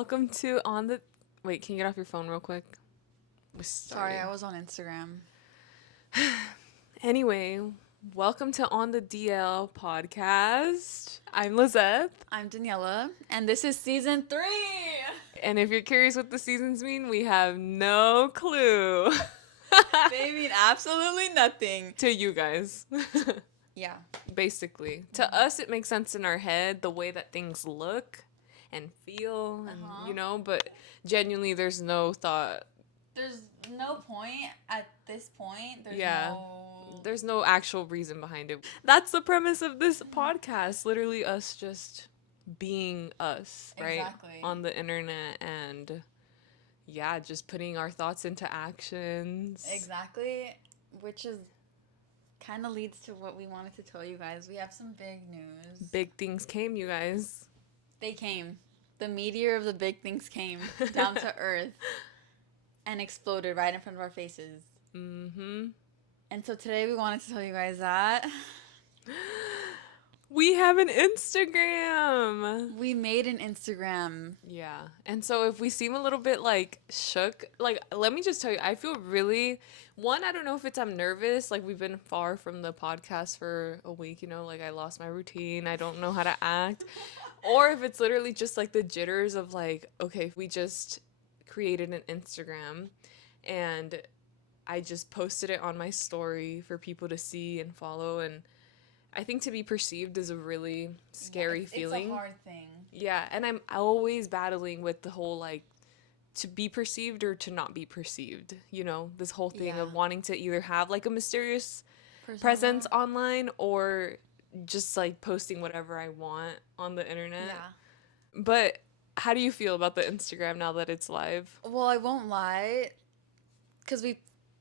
welcome to on the. Wait, can you get off your phone real quick? We're Sorry, starting. I was on Instagram. Anyway, welcome to On the DL podcast. I'm Lizeth, I'm Daniella, and this is season 3. and if you're curious what the seasons mean, we have no clue. They mean absolutely nothing. To you guys. Yeah. Basically. To us, it makes sense in our head, the way that things look and feel, but genuinely, there's no thought. There's no point at this point. Yeah. There's no actual reason behind it. That's the premise of this podcast. Literally, us just being us, right? Exactly. On the internet and, yeah, just putting our thoughts into actions. Exactly. Which is kind of leads to what we wanted to tell you guys. We have some big news. Big things came, you guys. They came. The meteor of the big things came down to Earth and exploded right in front of our faces. Mm-hmm. And so today we wanted to tell you guys that we have an Instagram. we made an Instagram. Yeah. And so if we seem a little bit like shook, like let me just tell you, I feel really I don't know if it's I'm nervous, like we've been far from the podcast for a week, like I lost my routine, I don't know how to act. Or if it's literally just like the jitters of like, okay, we just created an Instagram and I just posted it on my story for people to see and follow, and I think to be perceived is a really scary feeling. It's a hard thing. Yeah, and I'm always battling with the whole like to be perceived or to not be perceived. This whole thing of wanting to either have like a mysterious presence online or just like posting whatever I want on the internet. Yeah. But how do you feel about the Instagram now that it's live? Well, I won't lie, because we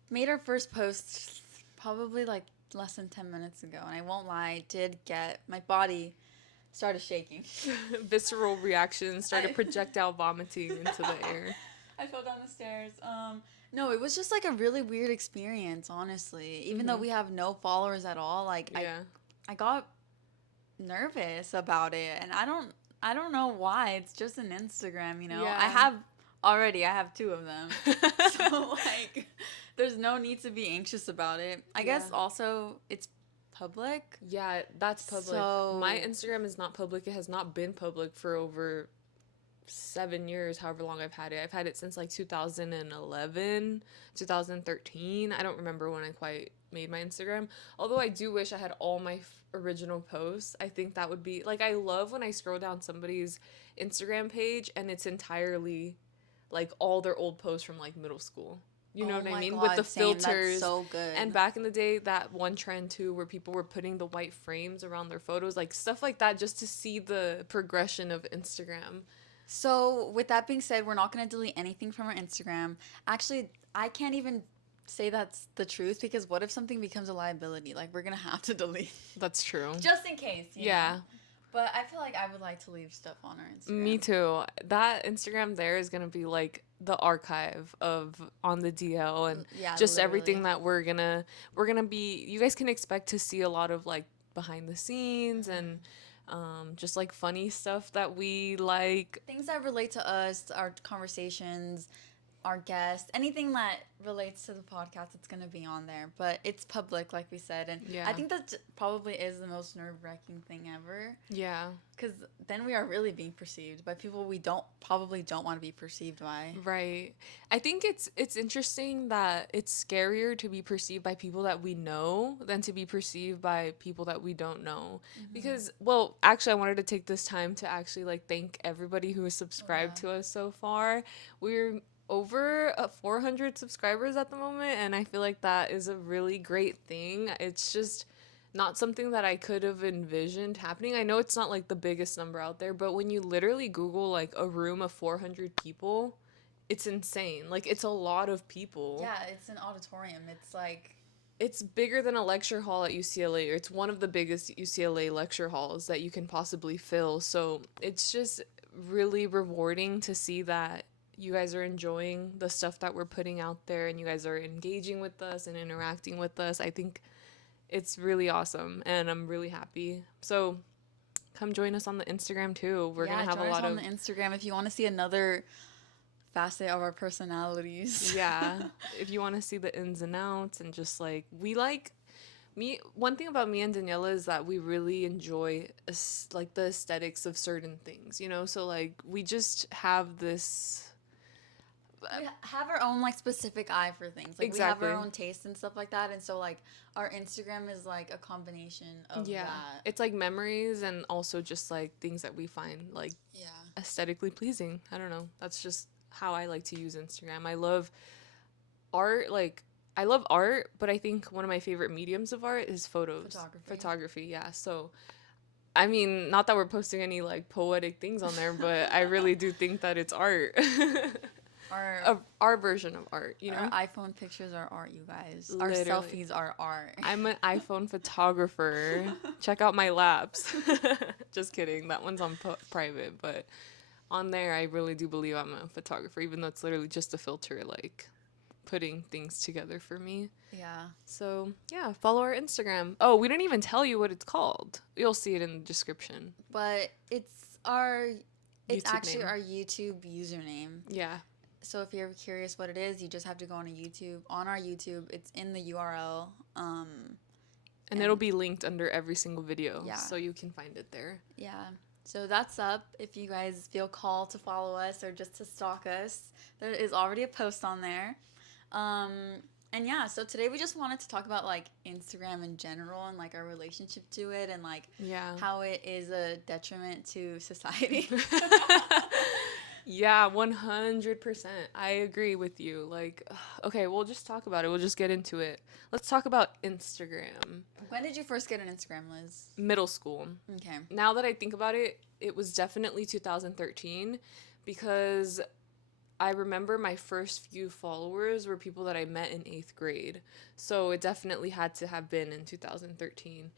made our first post probably like less than 10 minutes ago, and I won't lie, I did get my body started shaking. Visceral reactions, started projectile vomiting into the air. I fell down the stairs. No, it was just like a really weird experience, honestly. Even though we have no followers at all, like I got nervous about it, and I don't know why. It's just an Instagram, Yeah. I have 2 of them. So like there's no need to be anxious about it. I guess also it's public. Yeah, that's public. So my Instagram is not public. It has not been public for over 7 years, however long I've had it. I've had it since like 2011, 2013. I don't remember when I quite made my Instagram. Although I do wish I had all my original posts. I think that would be like, I love when I scroll down somebody's Instagram page and it's entirely like all their old posts from like middle school. You know what I mean? God, with the same. filters. That's so good. And back in the day, that one trend too, where people were putting the white frames around their photos, like stuff like that, just to see the progression of Instagram. So with that being said, we're not going to delete anything from our Instagram. Actually, I can't even say that's the truth, because what if something becomes a liability? Like, we're going to have to delete. That's true. Just in case. Yeah. Know? But I feel like I would like to leave stuff on our Instagram. Me too. That Instagram there is going to be like the archive of On the DL and just literally. everything that we're going to be, you guys can expect to see a lot of like behind the scenes and just like funny stuff that we like. Things that relate to us, our conversations, our guests, anything that relates to the podcast, it's going to be on there. But it's public, like we said. And I think that probably is the most nerve-wracking thing ever. Yeah. Because then we are really being perceived by people we probably don't want to be perceived by. Right. I think it's interesting that it's scarier to be perceived by people that we know than to be perceived by people that we don't know. Mm-hmm. Because, well, actually, I wanted to take this time to actually like thank everybody who has subscribed to us so far. We're over 400 subscribers at the moment, and I feel like that is a really great thing. It's just not something that I could have envisioned happening. I know it's not like the biggest number out there, but when you literally Google like a room of 400 people, it's insane. Like, it's a lot of people. Yeah, it's an auditorium. It's like, it's bigger than a lecture hall at UCLA, or it's one of the biggest UCLA lecture halls that you can possibly fill. So it's just really rewarding to see that you guys are enjoying the stuff that we're putting out there and you guys are engaging with us and interacting with us. I think it's really awesome and I'm really happy. So come join us on the Instagram too. We're gonna Yeah, have a join us lot on of the Instagram if you want to see another facet of our personalities. yeah. If you want to see the ins and outs and just like we like me, one thing about me and Daniela is that we really enjoy like the aesthetics of certain things, you know? So like we just have this We have our own like specific eye for things. Like we have our exactly. own taste and stuff like that, and so like our Instagram is like a combination of Yeah. that. It's like memories and also just like things that we find like Yeah. aesthetically pleasing. I don't know. That's just how I like to use Instagram. I love art, like I love art, but I think one of my favorite mediums of art is photos. Photography. Photography, yeah. So I mean, not that we're posting any like poetic things on there, but I really do think that it's art. Our Our version of art, you our know? iPhone pictures are art, you guys. Our Literally. selfies are art. I'm an iPhone photographer. Check out my labs. Just kidding. That one's on private, but on there, I really do believe I'm a photographer, even though it's literally just a filter, like putting things together for me. Yeah. So, yeah, follow our Instagram. Oh, we didn't even tell you what it's called. You'll see it in the description. But it's YouTube actually name. our YouTube username. Yeah. So if you're curious what it is, you just have to go on a YouTube. On our YouTube, it's in the URL. And it'll be linked under every single video, Yeah. so you can find it there. Yeah. So that's up. If you guys feel called to follow us or just to stalk us, there is already a post on there. And yeah, so today we just wanted to talk about like Instagram in general and like our relationship to it and like Yeah. how it is a detriment to society. Yeah, 100%. I agree with you. Like, okay, we'll just talk about it. We'll just get into it. Let's talk about Instagram. When did you first get an Instagram, Liz? Middle school. Okay. Now that I think about it, it was definitely 2013 because I remember my first few followers were people that I met in 8th grade. So it definitely had to have been in 2013.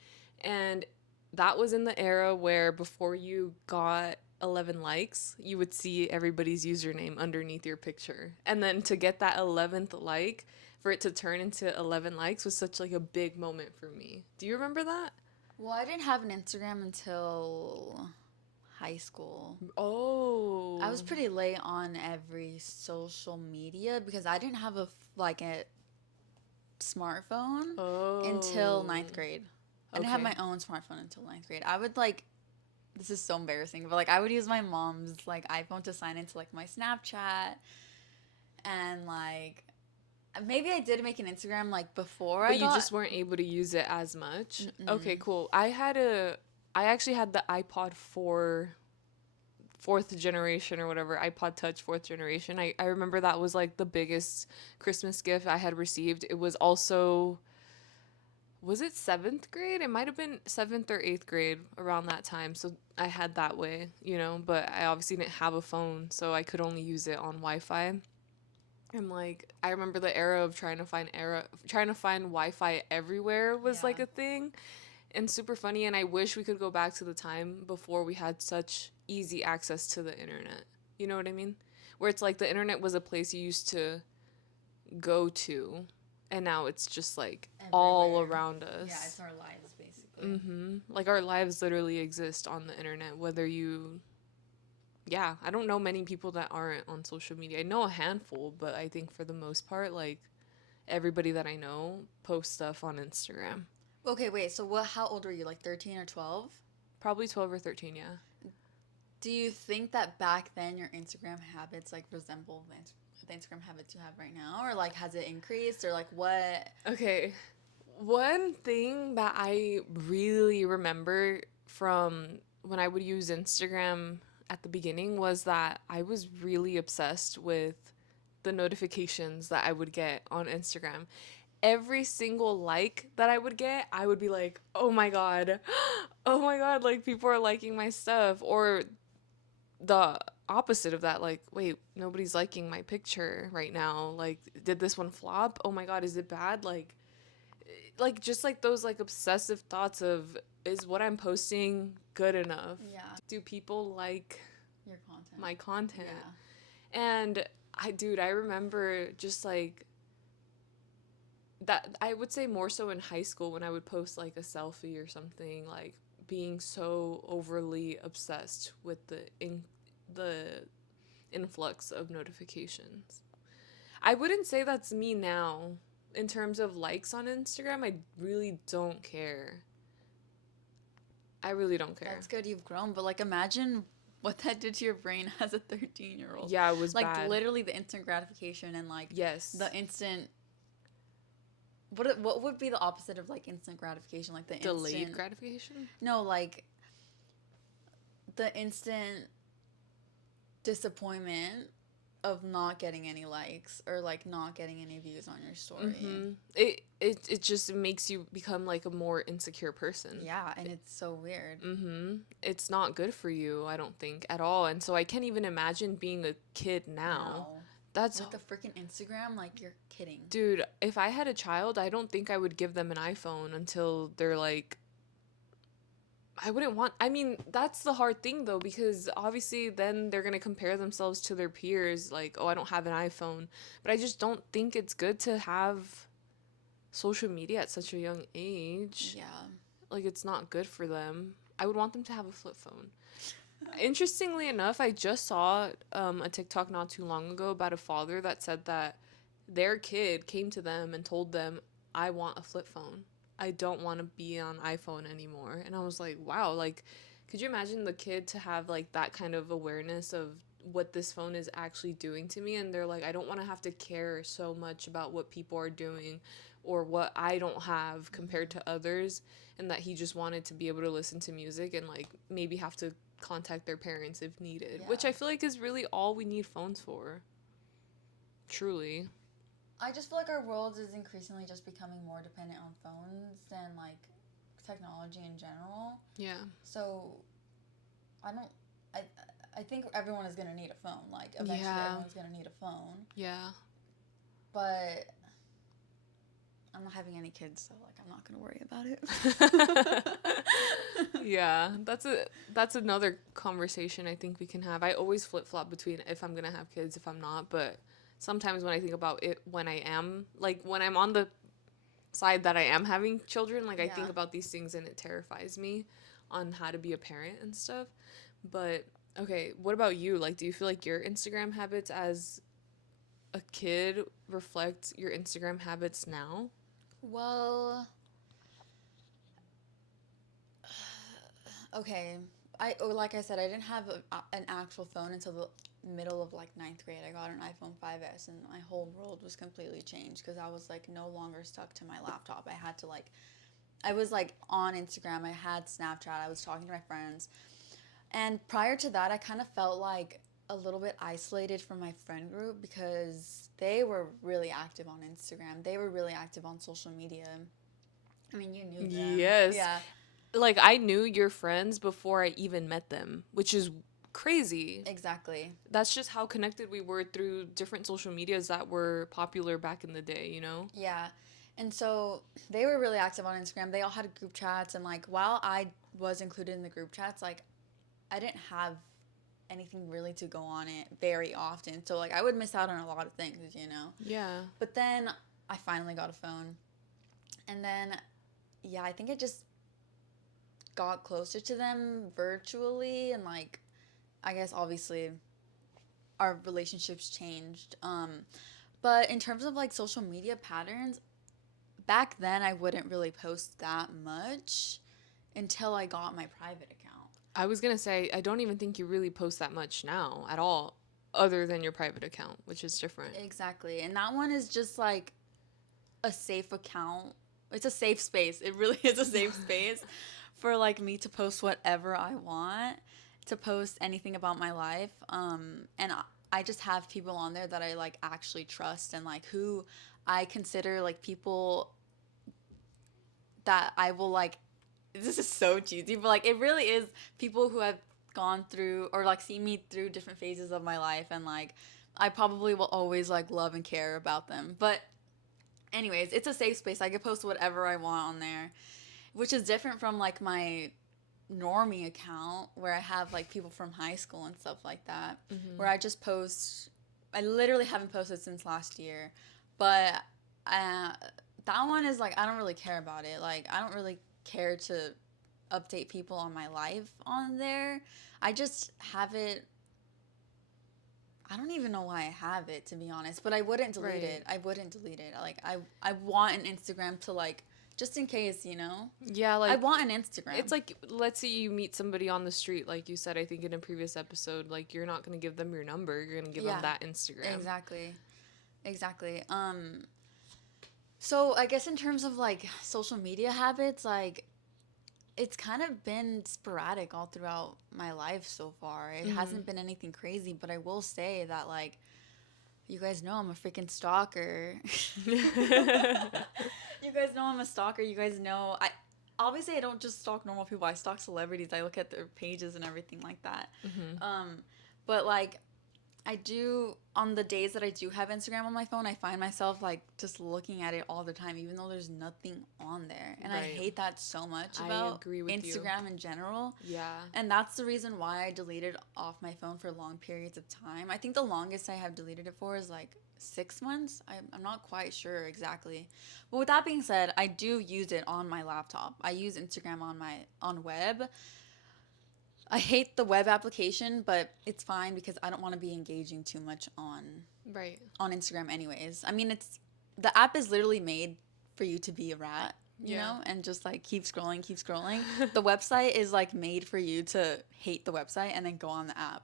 And that was in the era where before you got 11 likes, you would see everybody's username underneath your picture. And then to get that 11th like, for it to turn into 11 likes was such like a big moment for me. Do you remember that? Well, I didn't have an Instagram until high school. Oh. I was pretty late on every social media because I didn't have a smartphone until ninth grade. I didn't have my own smartphone until ninth grade. I would like, this is so embarrassing, but like I would use my mom's like iPhone to sign into like my Snapchat, and like maybe I did make an Instagram like before but you just weren't able to use it as much. Okay, cool. I actually had the iPod 4th generation or whatever, iPod Touch 4th generation. I remember that was like the biggest Christmas gift I had received. It was also, was it 7th grade? It might have been 7th or 8th grade around that time. So I had that way, you know, but I obviously didn't have a phone, so I could only use it on Wi-Fi. And like I remember the era of trying to find Wi-Fi everywhere was like a thing and super funny, and I wish we could go back to the time before we had such easy access to the internet. You know what I mean? Where it's like the internet was a place you used to go to, and now it's just like all around us. Yeah, it's our lives basically. Like our lives literally exist on the internet, whether you yeah, I don't know many people that aren't on social media. I know a handful, but I think for the most part, like everybody that I know posts stuff on Instagram. Okay, wait. So how old were you? Like 13 or 12? Probably 12 or 13, yeah. Do you think that back then your Instagram habits like resemble the Instagram habits you have right now, or like has it increased, or like what? Okay. One thing that I really remember from when I would use Instagram at the beginning was that I was really obsessed with the notifications that I would get on Instagram. Every single like that I would get, I would be like, oh my God, oh my God, like people are liking my stuff. Or the opposite of that, like, wait, nobody's liking my picture right now. Like, did this one flop? Oh my God, is it bad? Like just like those like obsessive thoughts of, is what I'm posting good enough? Yeah. Do people like Your content. my content? Yeah. And I remember just like that. I would say more so in high school when I would post like a selfie or something, like being so overly obsessed with the influx of notifications. I wouldn't say that's me now. In terms of likes on Instagram, I really don't care. I really don't care. That's good you've grown, but like imagine what that did to your brain as a 13-year-old. Yeah, it was like bad. literally the instant gratification and like Yes. the instant what would be the opposite of like instant gratification? Like the Delayed instant gratification? No, like the instant disappointment of not getting any likes or like not getting any views on your story. It just makes you become like a more insecure person. Yeah, and it's so weird. It's not good for you, I don't think, at all. And so I can't even imagine being a kid now. That's with the freaking Instagram, like you're kidding. Dude, if I had a child, I don't think I would give them an iPhone until they're like I wouldn't want. I mean, that's the hard thing though, because obviously then they're going to compare themselves to their peers like, "Oh, I don't have an iPhone." But I just don't think it's good to have social media at such a young age. Yeah. Like it's not good for them. I would want them to have a flip phone. Interestingly enough, I just saw a TikTok not too long ago about a father that said that their kid came to them and told them, "I want a flip phone. I don't want to be on iPhone anymore." And I was like, wow, like, could you imagine the kid to have like that kind of awareness of what this phone is actually doing to me? And they're like, I don't want to have to care so much about what people are doing or what I don't have compared to others. And that he just wanted to be able to listen to music and like maybe have to contact their parents if needed, Yeah. which I feel like is really all we need phones for. Truly. I just feel like our world is increasingly just becoming more dependent on phones than like technology in general. Yeah. So I don't I think everyone is gonna need a phone. Like eventually everyone's gonna need a phone. Yeah. But I'm not having any kids, so like I'm not gonna worry about it. Yeah, that's another conversation I think we can have. I always flip flop between if I'm gonna have kids, if I'm not, but sometimes when I think about it, when I am like when I'm on the side that I am having children, like I think about these things and it terrifies me on how to be a parent and stuff. But okay, what about you? Like, do you feel like your Instagram habits as a kid reflect your Instagram habits now? Well, okay. Like I said, I didn't have an actual phone until the middle of like ninth grade. I got an iPhone 5S, and my whole world was completely changed because I was like no longer stuck to my laptop. I had to like, I was like on Instagram. I had Snapchat. I was talking to my friends, and prior to that, I kind of felt like a little bit isolated from my friend group because they were really active on Instagram. They were really active on social media. I mean, you knew them. Yes. Yeah. Like, I knew your friends before I even met them, which is crazy. Exactly. That's just how connected we were through different social medias that were popular back in the day, you know? Yeah. And so they were really active on Instagram. They all had group chats. And, like, while I was included in the group chats, like, I didn't have anything really to go on it very often. So, like, I would miss out on a lot of things, you know? Yeah. But then I finally got a phone. And then, yeah, I think it just got closer to them virtually. And, like, I guess obviously our relationships changed. But in terms of, like, social media patterns, back then I wouldn't really post that much until I got my private account. I was going to say, I don't even think you really post that much now at all, other than your private account, which is different. Exactly. And that one is just like a safe account. It's a safe space. It really is a safe space for like me to post whatever I want, to post anything about my life. And I just have people on there that I like actually trust and like who I consider like people that I will like. This is so cheesy, but like it really is people who have gone through or like see me through different phases of my life, and like I probably will always like love and care about them. But anyways, it's a safe space. I can post whatever I want on there, which is different from like my normie account where I have like people from high school and stuff like that, where I just post. I literally haven't posted since last year, but that one is like I don't really care about it. Like I don't really care to update people on my life on there. I just have it. I don't even know why I have it, to be honest, but I wouldn't delete it. I wouldn't delete it. Like, I want an Instagram to, like, just in case, you know? Yeah, I like want an Instagram. it's like, let's say you meet somebody on the street, like you said, I think in a previous episode, like you're not gonna give them your number, you're gonna give them that Instagram. Exactly. So I guess in terms of like social media habits, like it's kind of been sporadic all throughout my life so far. It hasn't been anything crazy, but I will say that like you guys know I'm a freaking stalker. You guys know I'm a stalker. You guys know I obviously I don't just stalk normal people. I stalk celebrities. I look at their pages and everything like that. But like I do, on the days that I do have Instagram on my phone, I find myself like just looking at it all the time, even though there's nothing on there. And I hate that so much about Instagram in general. Yeah. And that's the reason why I deleted off my phone for long periods of time. I think the longest I have deleted it for is like 6 months. I'm not quite sure exactly. But with that being said, I do use it on my laptop. I use Instagram on web. I hate the web application, but it's fine because I don't want to be engaging too much on Instagram anyways. I mean, the app is literally made for you to be a rat, you know, and just like keep scrolling. The website is like made for you to hate the website and then go on the app.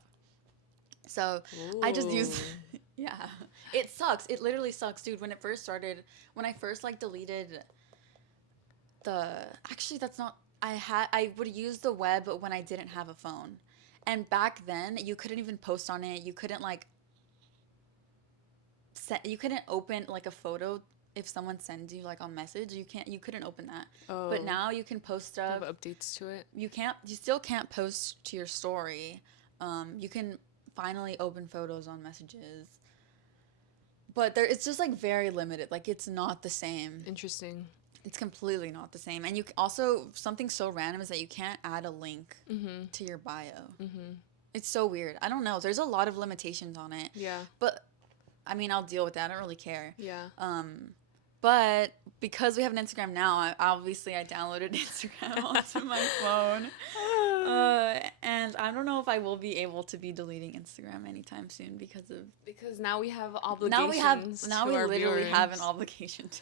So I just use It sucks. It literally sucks, dude. When I first like deleted actually that's not I would use the web when I didn't have a phone. And back then, you couldn't even post on it. You couldn't like you couldn't open like a photo if someone sends you like on message. You couldn't open that. Oh. But now you can post stuff. Have updates to it. You still can't post to your story. You can finally open photos on messages. But it's just like very limited. Like it's not the same. Interesting. It's completely not the same. And you also, something so random is that you can't add a link to your bio. It's so weird. I don't know. There's a lot of limitations on it. Yeah. But, I mean, I'll deal with that. I don't really care. Yeah. But because we have an Instagram now, I downloaded Instagram onto my phone. And I don't know if I will be able to be deleting Instagram anytime soon because now we have obligations. Now we literally have an obligation to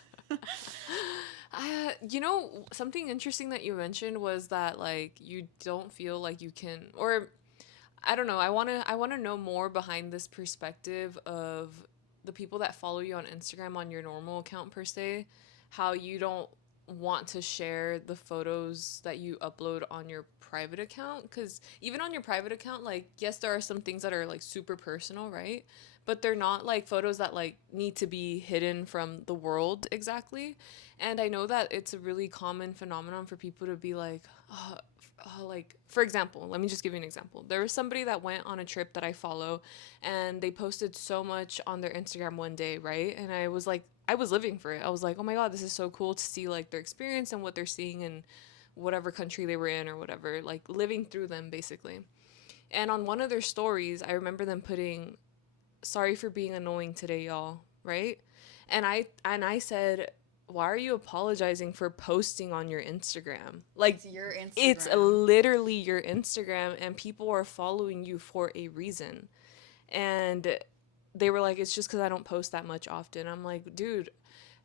you know, something interesting that you mentioned was that like you don't feel like you can, or I don't know, I want to know more behind this perspective of the people that follow you on Instagram on your normal account per se, how you don't want to share the photos that you upload on your private account, because even on your private account, like yes, there are some things that are like super personal, right? But they're not like photos that like need to be hidden from the world exactly. And I know that it's a really common phenomenon for people to be like, like, for example, let me just give you an example. There was somebody that went on a trip that I follow, and they posted so much on their Instagram one day, right? And I was living for it. I was like, oh my God, this is so cool to see like their experience and what they're seeing in whatever country they were in or whatever, like living through them basically. And on one of their stories, I remember them putting, sorry for being annoying today, y'all, right? And I said, why are you apologizing for posting on your Instagram? Like, it's your Instagram. It's literally your Instagram, and people are following you for a reason. And they were like, it's just because I don't post that much often. I'm like, dude,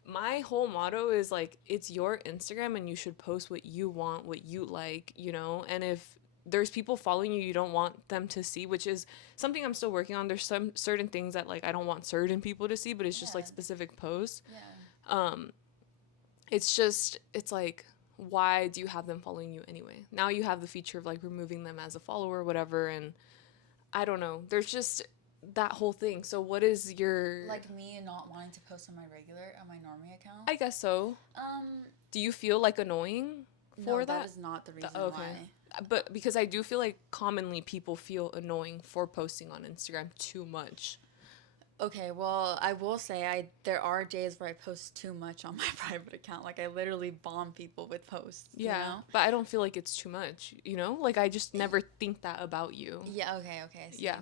my whole motto is like, it's your Instagram and you should post what you want, what you like, you know? And if there's people following you don't want them to see, which is something I'm still working on. There's some certain things that like I don't want certain people to see, but it's just like specific posts. It's like, why do you have them following you anyway? Now you have the feature of like removing them as a follower or whatever, and I don't know. There's just that whole thing. So what is your... Like me not wanting to post on my normie account? I guess so. Do you feel like annoying for that? No, that is not the reason why. But because I do feel like commonly people feel annoying for posting on Instagram too much. Okay, well, I will say there are days where I post too much on my private account. Like, I literally bomb people with posts, yeah, you know? But I don't feel like it's too much, you know? Like, I just never think that about you. Yeah, okay. Yeah.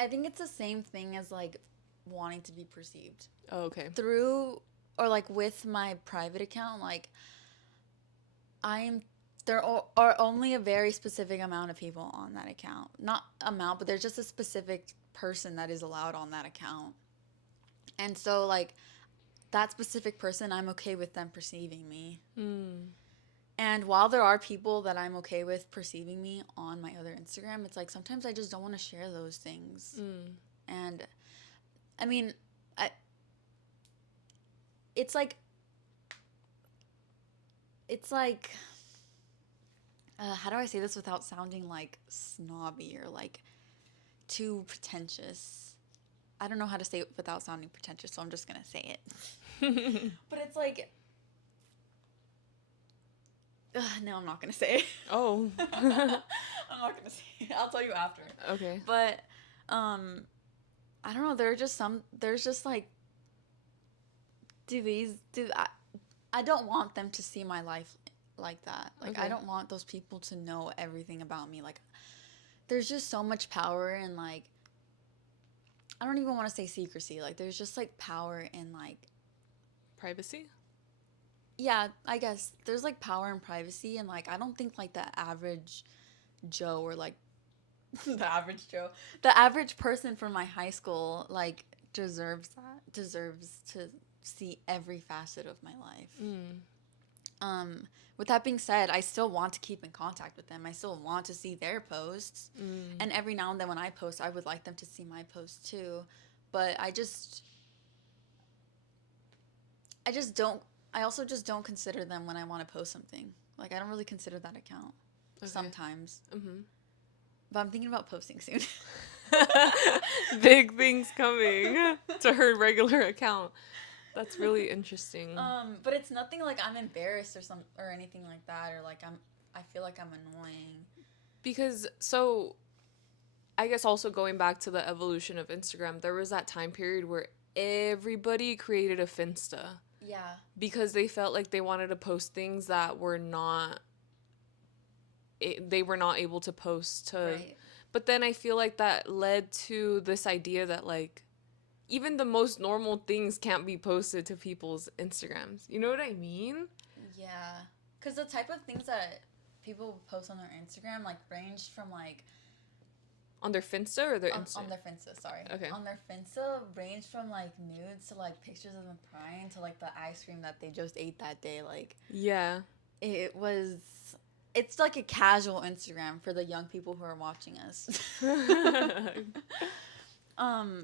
I think it's the same thing as, like, wanting to be perceived. Oh, okay. Through, or, like, with my private account, like, I'm there are only a very specific amount of people on that account. Not amount, but there's just a specific person that is allowed on that account. And so, like, that specific person, I'm okay with them perceiving me. Mm. And while there are people that I'm okay with perceiving me on my other Instagram, it's like sometimes I just don't want to share those things. Mm. And I mean, it's like how do I say this without sounding like snobby or like too pretentious? I don't know how to say it without sounding pretentious, so I'm just gonna say it. But it's like, no, I'm not gonna say it. Oh. I'm not gonna say it. I'll tell you after. Okay. But, I don't know. There's just like, I don't want them to see my life like that. Like, okay. I don't want those people to know everything about me. Like, there's just so much power in, like, I don't even want to say secrecy. Like, there's just, like, power in, like... Privacy? Yeah, I guess. There's, like, power in privacy. And, like, I don't think, like, the average Joe or, like... the average person from my high school, like, deserves that. Deserves to see every facet of my life. Mm. With that being said, I still want to keep in contact with them. I still want to see their posts. Mm. And every now and then when I post, I would like them to see my posts too. But I also just don't consider them when I want to post something. Like, I don't really consider that account sometimes. Mm-hmm. But I'm thinking about posting soon. Big things coming to her regular account. That's really interesting. But it's nothing like I'm embarrassed or anything like that, or like I feel like I'm annoying. Because, so, I guess also going back to the evolution of Instagram, there was that time period where everybody created a Finsta. Yeah. Because they felt like they wanted to post things that were not, they were not able to post to. Right. But then I feel like that led to this idea that, like, even the most normal things can't be posted to people's Instagrams. You know what I mean? Yeah. Because the type of things that people post on their Instagram, like, ranged from, like... On their Finsta or their Insta? On their Finsta, sorry. Okay. On their Finsta, ranged from, like, nudes to, like, pictures of them crying to, like, the ice cream that they just ate that day. Like... Yeah. It's like a casual Instagram for the young people who are watching us.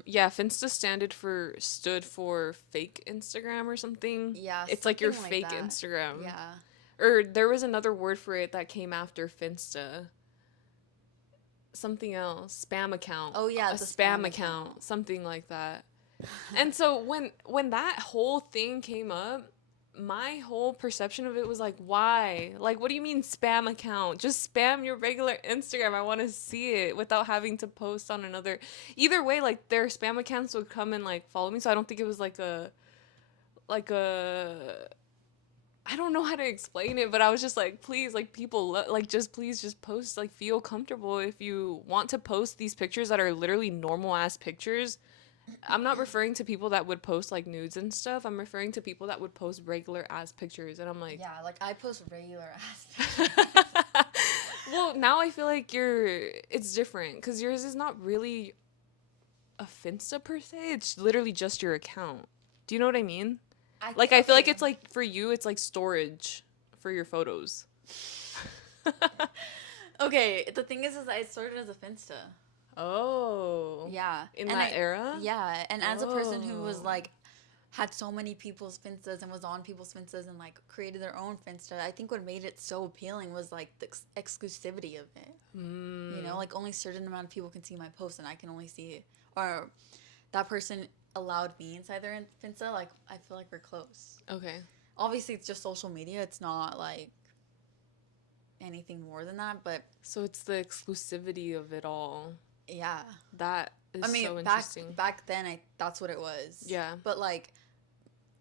Yeah, Finsta stood for fake Instagram or something. Yeah, it's like your fake that. Instagram. Yeah. Or there was another word for it that came after Finsta. Something else. Spam account. Oh yeah, a spam account. Something like that. And so when that whole thing came up, my whole perception of it was like, why? Like, what do you mean spam account? Just spam your regular Instagram. I want to see it without having to post on another. Either way, like, their spam accounts would come and, like, follow me. So I don't think it was like a I don't know how to explain it, but I was just like, please, like, people, like, please just post, like, feel comfortable. If you want to post these pictures that are literally normal ass pictures, I'm not referring to people that would post, like, nudes and stuff. I'm referring to people that would post regular ass pictures. And I'm like... Yeah, like, I post regular ass pictures. Well, now I feel like it's different. Because yours is not really a Finsta per se. It's literally just your account. Do you know what I mean? I feel like it's, like, for you, it's, like, storage for your photos. Okay, the thing is I started as a Finsta. Oh. Yeah. In that era? Yeah. And as a person who was, like, had so many people's Finstas and was on people's Finstas and, like, created their own Finsta, I think what made it so appealing was, like, the exclusivity of it. Mm. You know, like, only a certain amount of people can see my post and I can only see it. Or that person allowed me inside their Finsta. Like, I feel like we're close. Okay. Obviously, it's just social media. It's not, like, anything more than that, but... So it's the exclusivity of it all. Yeah. That is so interesting. Back then, that's what it was. Yeah. But, like,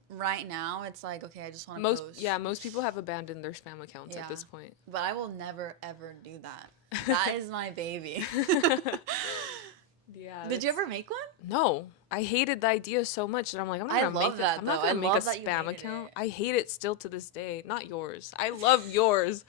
right now, it's like, okay, I just want to post. Yeah, most people have abandoned their spam accounts at this point. But I will never, ever do that. That is my baby. Yeah. Did you ever make one? No, I hated the idea so much that I'm like, I love that I'm though. not I gonna make a love that you spam hated account. it. I hate it still to this day. Not yours. I love yours.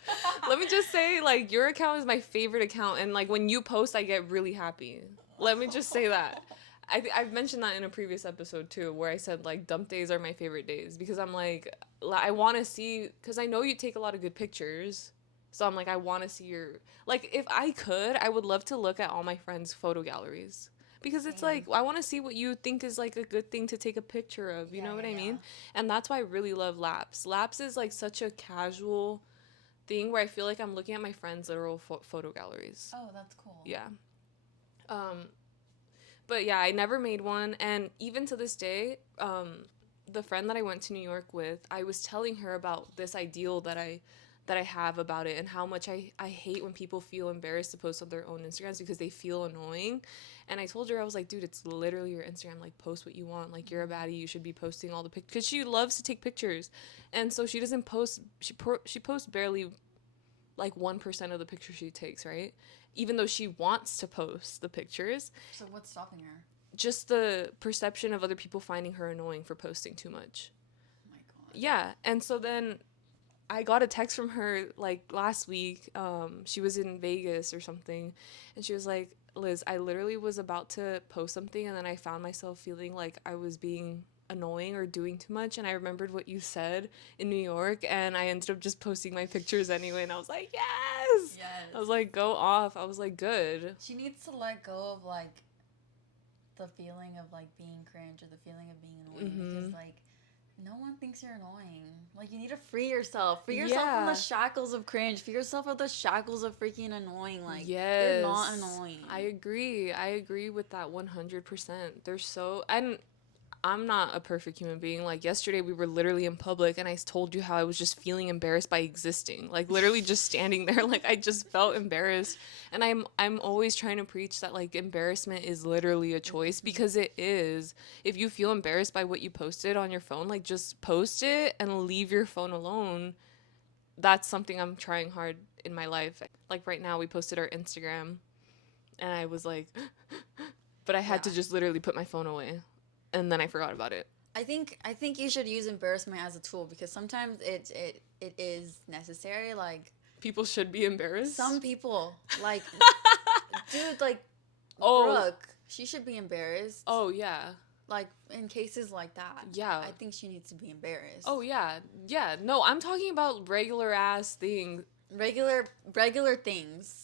Let me just say, like, your account is my favorite account, and like when you post, I get really happy. Let me just say that. I've mentioned that in a previous episode too, where I said like dump days are my favorite days because I'm like I want to see, because I know you take a lot of good pictures. So I'm like, I want to see your, like, if I could, I would love to look at all my friends' photo galleries because it's like I want to see what you think is like a good thing to take a picture of. You Yeah, know what yeah, I yeah. mean? And that's why I really love Laps. Laps is like such a casual thing where I feel like I'm looking at my friends' literal photo galleries. Oh, that's cool. Yeah. Um, but yeah, I never made one, and even to this day, the friend that I went to New York with, I was telling her about this ideal that I have about it and how much I hate when people feel embarrassed to post on their own Instagrams because they feel annoying. And I told her, I was like, dude, it's literally your Instagram. Like, post what you want. Like, you're a baddie. You should be posting all the pictures. Because she loves to take pictures. And so she doesn't post, she posts barely like 1% of the pictures she takes, right? Even though she wants to post the pictures. So what's stopping her? Just the perception of other people finding her annoying for posting too much. Oh my god. Yeah. And so then I got a text from her like last week. She was in Vegas or something, and she was like, Liz, I literally was about to post something, and then I found myself feeling like I was being annoying or doing too much, and I remembered what you said in New York, and I ended up just posting my pictures anyway, and I was like, yes! Yes. I was like, go off. I was like, good. She needs to let go of like the feeling of like being cringe or the feeling of being annoying because like no one thinks you're annoying. Like you need to free yourself. Free yourself from the shackles of cringe. Free yourself from the shackles of freaking annoying. Like you're not annoying. I agree. I agree with that 100%. They're so, and I'm not a perfect human being. Like yesterday we were literally in public and I told you how I was just feeling embarrassed by existing. Like literally just standing there, like I just felt embarrassed. And I'm always trying to preach that like embarrassment is literally a choice because it is. If you feel embarrassed by what you posted on your phone, like just post it and leave your phone alone. That's something I'm trying hard in my life. Like right now we posted our Instagram and I was like but I had to just literally put my phone away and then I forgot about it. I think you should use embarrassment as a tool because sometimes it is necessary. Like People should be embarrassed. some people, like dude, like Oh, Brooke, she should be embarrassed. oh yeah. Like in cases like that. Yeah. I think she needs to be embarrassed. Oh yeah. Yeah. No, I'm talking about regular ass things. Regular things.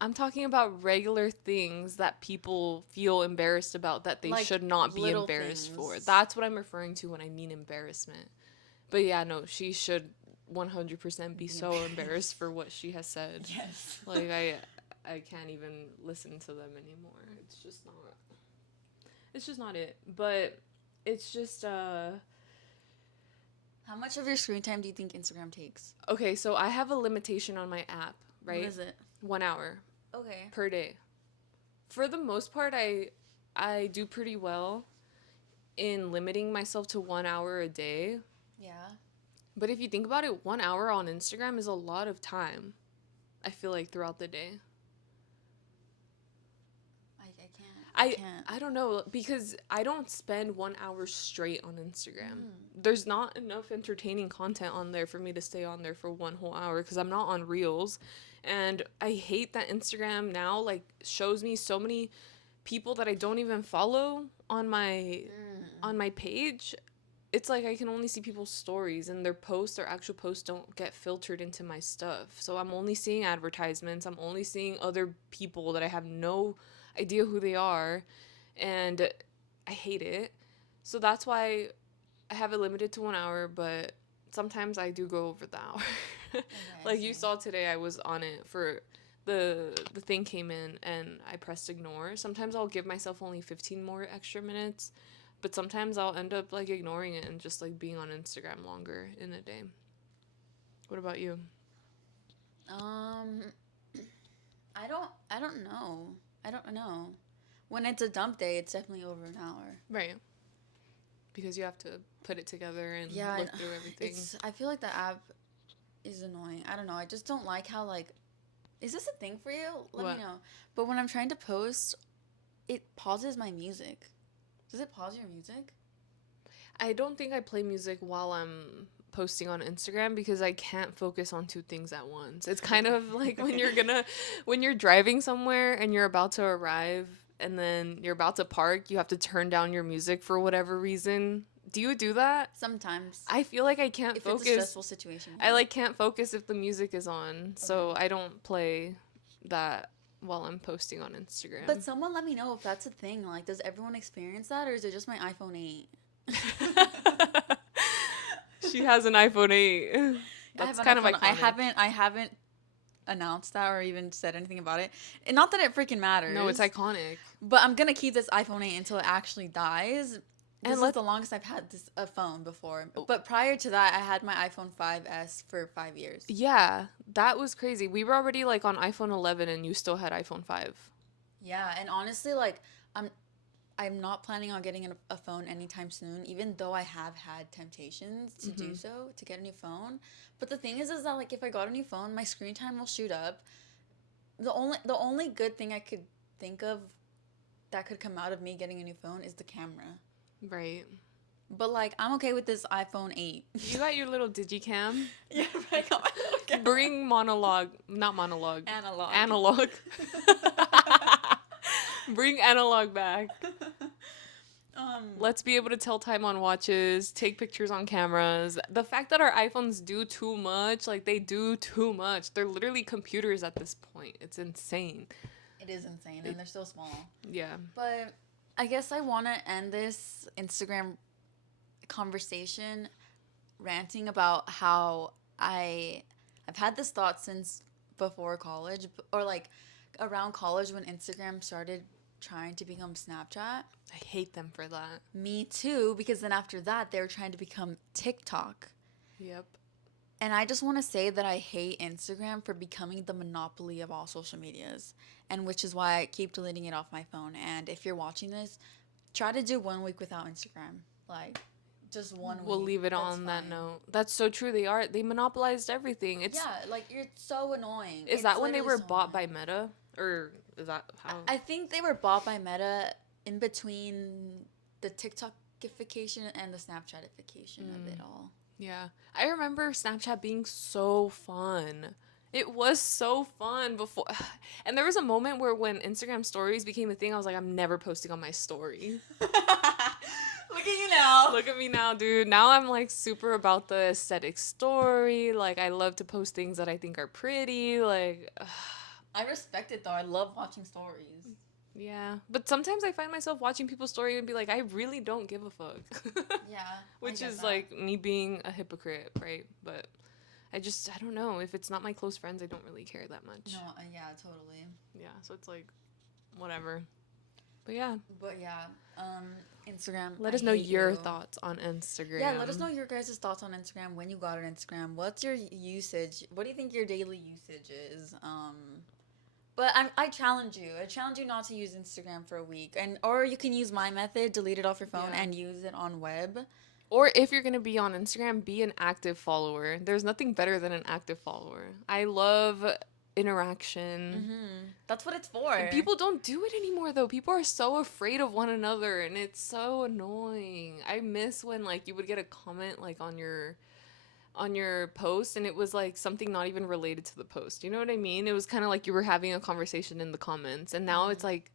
I'm talking about regular things that people feel embarrassed about that they Like should not be little embarrassed for. things. That's what I'm referring to when I mean embarrassment. But yeah, no, she should 100% be so embarrassed for what she has said. Yes. Like I can't even listen to them anymore. It's just not it. But it's just How much of your screen time do you think Instagram takes? okay, so I have a limitation on my app, right? What is it? 1 hour. Okay. Per day. For the most part, I do pretty well in limiting myself to 1 hour a day. Yeah. But if you think about it, 1 hour on Instagram is a lot of time. I feel like throughout the day. I can't. I don't know because I don't spend 1 hour straight on Instagram. There's not enough entertaining content on there for me to stay on there for one whole hour because I'm not on Reels. And I hate that Instagram now like shows me so many people that I don't even follow on my page. It's like I can only see people's stories and their actual posts don't get filtered into my stuff. So I'm only seeing advertisements. I'm only seeing other people that I have no idea who they are, and I hate it. So that's why I have it limited to 1 hour, but sometimes I do go over the hour. Okay, Like you saw today, I was on it for the thing came in and I pressed ignore. Sometimes I'll give myself only 15 more extra minutes, but sometimes I'll end up like ignoring it and just like being on Instagram longer in a day. What about you? I don't know. I don't know. When it's a dump day, it's definitely over an hour. Right. Because you have to put it together and look through everything. I feel like the app is annoying. I don't know. I just don't like how like is this a thing for you? Let me know. But when I'm trying to post it pauses my music. Does it pause your music? I don't think I play music while I'm posting on Instagram because I can't focus on two things at once. It's kind of like when you're driving somewhere and you're about to arrive and then you're about to park, you have to turn down your music for whatever reason. Do you do that? Sometimes. I feel like I can't If focus. it's a stressful situation. I like can't focus if the music is on. So I don't play that while I'm posting on Instagram. But someone let me know if that's a thing. Like, does everyone experience that, or is it just my iPhone 8? She has an iPhone 8. That's kind of iconic. I haven't announced that or even said anything about it. And not that it freaking matters. No, it's iconic. But I'm gonna keep this iPhone 8 until it actually dies. This is the longest I've had a phone before. But prior to that, I had my iPhone 5S for 5 years. Yeah, that was crazy. We were already like on iPhone 11 and you still had iPhone 5. Yeah, and honestly, like I'm not planning on getting a phone anytime soon, even though I have had temptations to do so, to get a new phone. But the thing is that like if I got a new phone, my screen time will shoot up. The only good thing I could think of that could come out of me getting a new phone is the camera. Right. But like I'm okay with this iPhone 8. You got your little digicam? Yeah, I got my little camera. Bring not monologue. Analog. Bring analog back. Let's be able to tell time on watches, take pictures on cameras. The fact that our iPhones do too much, like they do too much. They're literally computers at this point. It's insane. It is insane, and they're so small. Yeah. But I guess I want to end this Instagram conversation ranting about how I've had this thought since before college, or like around college when Instagram started trying to become Snapchat. I hate them for that. Me too, because then after that they were trying to become TikTok. Yep. And I just want to say that I hate Instagram for becoming the monopoly of all social medias, and which is why I keep deleting it off my phone. And if you're watching this, try to do 1 week without Instagram. Like, just 1 week. We'll leave it on that note. That's so true. They monopolized everything. Yeah, like you're so annoying. Is that when they were bought by Meta? Or is that how? I think they were bought by Meta in between the TikTokification and the Snapchatification of it all. Yeah. I remember Snapchat being so fun. It was so fun before. And there was a moment where when Instagram stories became a thing, I was like, I'm never posting on my story. Look at you now. Look at me now, dude. Now I'm like super about the aesthetic story. Like, I love to post things that I think are pretty. Like, I respect it though. I love watching stories. Yeah. But sometimes I find myself watching people's story and be like, I really don't give a fuck. Yeah. Which is like me being a hypocrite, right? But I don't know. If it's not my close friends, I don't really care that much. No, yeah, totally. Yeah, so it's like, whatever. But yeah. Instagram. Let us know your thoughts on Instagram. Yeah, let us know your guys' thoughts on Instagram, when you got an Instagram. What's your usage? What do you think your daily usage is? But I challenge you. I challenge you not to use Instagram for a week. Or you can use my method, delete it off your phone and use it on web. Or if you're going to be on Instagram, be an active follower. There's nothing better than an active follower. I love interaction. Mm-hmm. That's what it's for. And people don't do it anymore, though. People are so afraid of one another, and it's so annoying. I miss when, like, you would get a comment, like, on your post, and it was like something not even related to the post. You know what I mean? It was kind of like you were having a conversation in the comments, and now it's like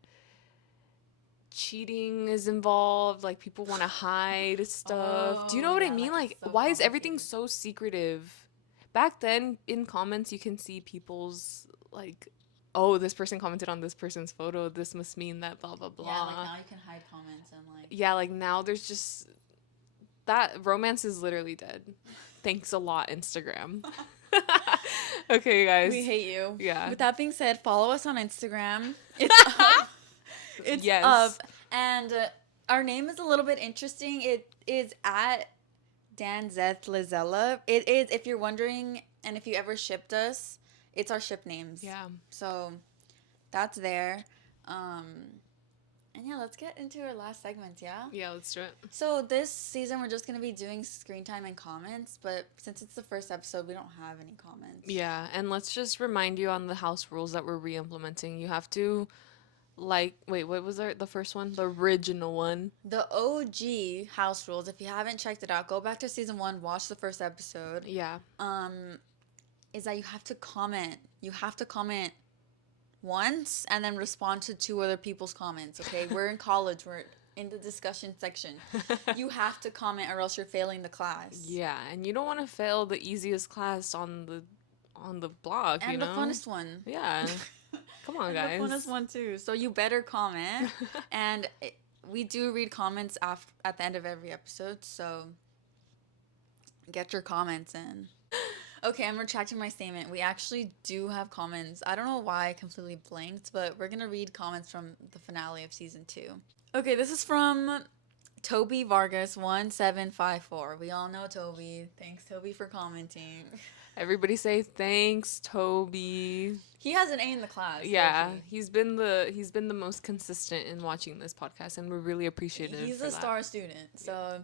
cheating is involved. Like, people want to hide stuff. Do you know what I mean? Like so why is everything so secretive? Back then, in comments, you can see people's like, oh, this person commented on this person's photo. This must mean that blah blah blah. Yeah, like now you can hide comments and like. Yeah, like now there's just that romance is literally dead. Thanks a lot, Instagram. Okay, guys. We hate you. Yeah. With that being said, follow us on Instagram. It's up. It's up. And our name is a little bit interesting. It is at Lizeth. It is, if you're wondering, and if you ever shipped us, it's our ship names. Yeah. So that's there. And yeah, let's get into our last segment, yeah? Yeah, let's do it. So this season, we're just going to be doing screen time and comments, but since it's the first episode, we don't have any comments. Yeah, and let's just remind you on the house rules that we're re-implementing. You have to like, wait, what was the first one? The original one. The OG house rules. If you haven't checked it out, go back to season 1, watch the first episode. Yeah. Is that you have to comment. You have to comment once and then respond to 2 other people's comments. Okay, we're in college. We're in the discussion section. You have to comment or else you're failing the class. Yeah, and you don't want to fail the easiest class on the block, and you the know? funnest one. Yeah. Come on, and guys. The funnest one too. So you better comment. And we do read comments at the end of every episode. So get your comments in. Okay, I'm retracting my statement. We actually do have comments. I don't know why I completely blanked, but we're going to read comments from the finale of season 2. Okay, this is from Toby Vargas 1754. We all know Toby. Thanks, Toby, for commenting. Everybody say thanks, Toby. He has an A in the class. Yeah, he's been the most consistent in watching this podcast, and we're really appreciative. He's a star student. So,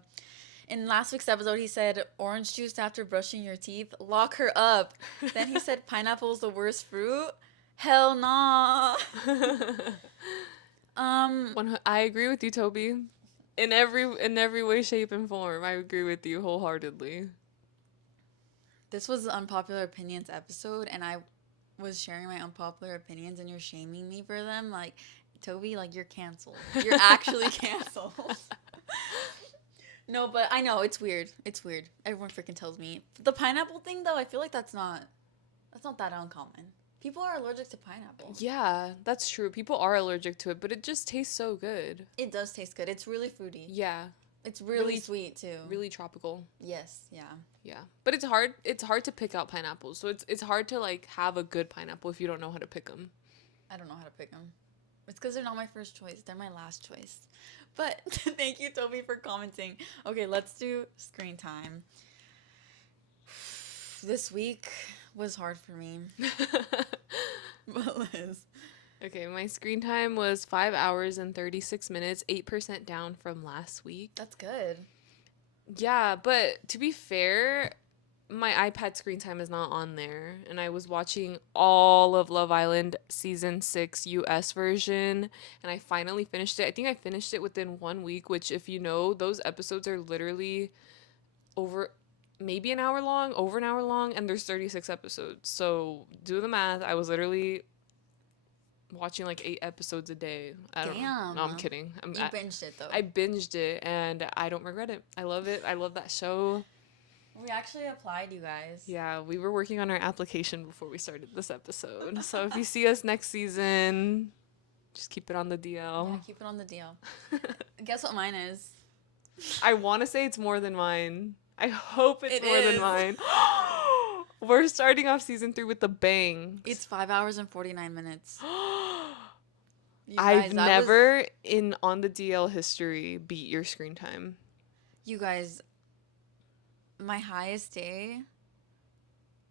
in last week's episode, he said orange juice after brushing your teeth. Lock her up. Then he said pineapple's the worst fruit. Hell nah. I agree with you, Toby. In every way, shape, and form, I agree with you wholeheartedly. This was the unpopular opinions episode, and I was sharing my unpopular opinions, and you're shaming me for them. Like, Toby, like, you're canceled. You're actually canceled. No, but I know it's weird. It's weird. Everyone freaking tells me the pineapple thing, though. I feel like that's not that uncommon. People are allergic to pineapple. Yeah, that's true. People are allergic to it, but it just tastes so good. It does taste good. It's really fruity. Yeah. It's really sweet too. Really tropical. Yes, yeah. Yeah. But it's hard to pick out pineapples. So it's hard to like have a good pineapple if you don't know how to pick them. I don't know how to pick them. It's because they're not my first choice. They're my last choice. But thank you, Toby, for commenting. Okay, let's do screen time. This week was hard for me. But Liz. Okay, my screen time was 5 hours and 36 minutes, 8% down from last week. That's good. Yeah, but to be fair, my iPad screen time is not on there. And I was watching all of Love Island season 6 US version, and I finally finished it. I think I finished it within 1 week, which, if you know, those episodes are literally over maybe an hour long, over an hour long, and there's 36 episodes. So do the math. I was literally watching like 8 episodes a day. I don't know. No, I'm kidding. You binged it though. I binged it, and I don't regret it. I love it. I love that show. We actually applied, you guys. Yeah, we were working on our application before we started this episode. So if you see us next season, just keep it on the DL. Yeah, keep it on the DL. Guess what mine is? I want to say it's more than mine. I hope it's more than mine. We're starting off season 3 with the bang. It's 5 hours and 49 minutes. I've never in on the DL history beat your screen time. You guys, my highest day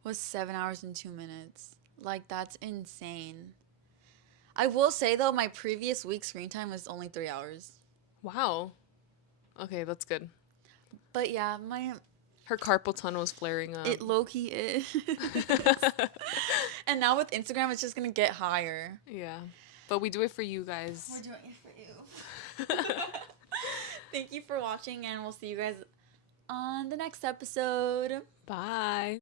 was 7 hours and 2 minutes. Like, that's insane. I will say, though, my previous week's screen time was only 3 hours. Wow. Okay, that's good. But yeah, her carpal tunnel is flaring up. It low-key is. And now with Instagram, it's just going to get higher. Yeah. But we do it for you guys. We're doing it for you. Thank you for watching, and we'll see you guys on the next episode. Bye.